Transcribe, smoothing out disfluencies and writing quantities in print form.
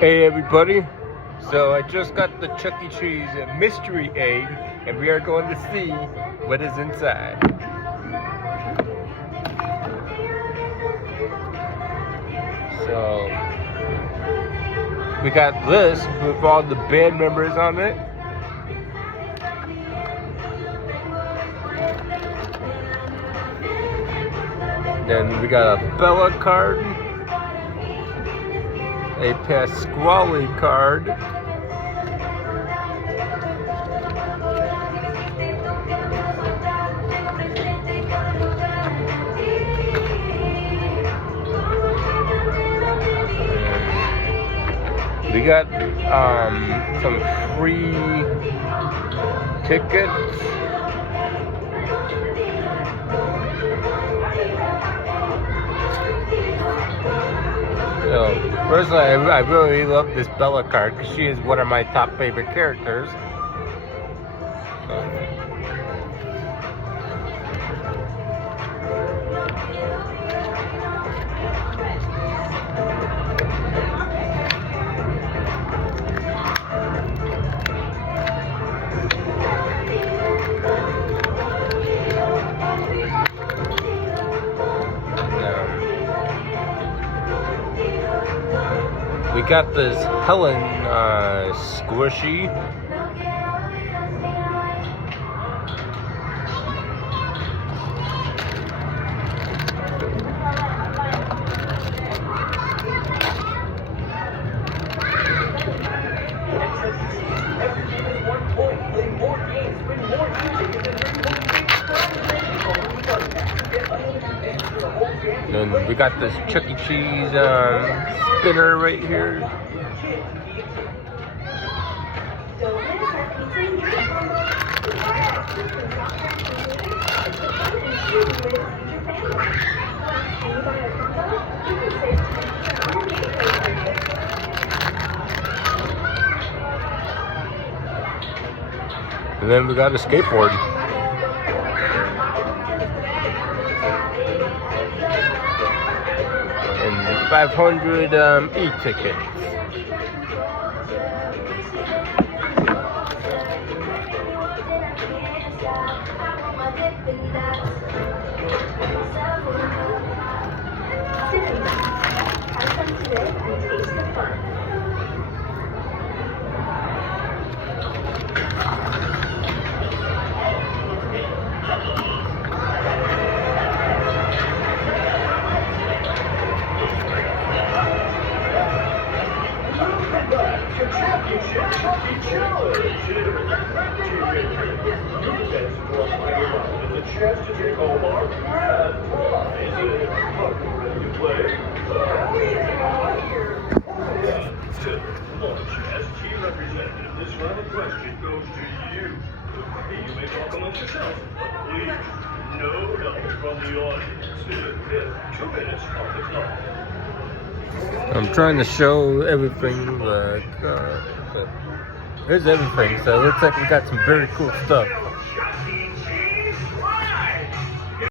Hey everybody, so I just got the Chuck E. Cheese mystery egg and we are going to see what is inside. So we got this with all the band members on it. Then we got a Bella card, a Pasquale card, we got some free tickets. So, personally, I really love this Bella card because she is one of my top favorite characters. We got this Helen squishy. And we got this Chuck E. Cheese spinner right here. And then we got a skateboard. And 500 e-tickets. This final question goes to you. You may talk amongst yourselves, but please, no help from the audience. 2 minutes on the clock. I'm trying to show everything, but here's everything. So it looks like we got some very cool stuff.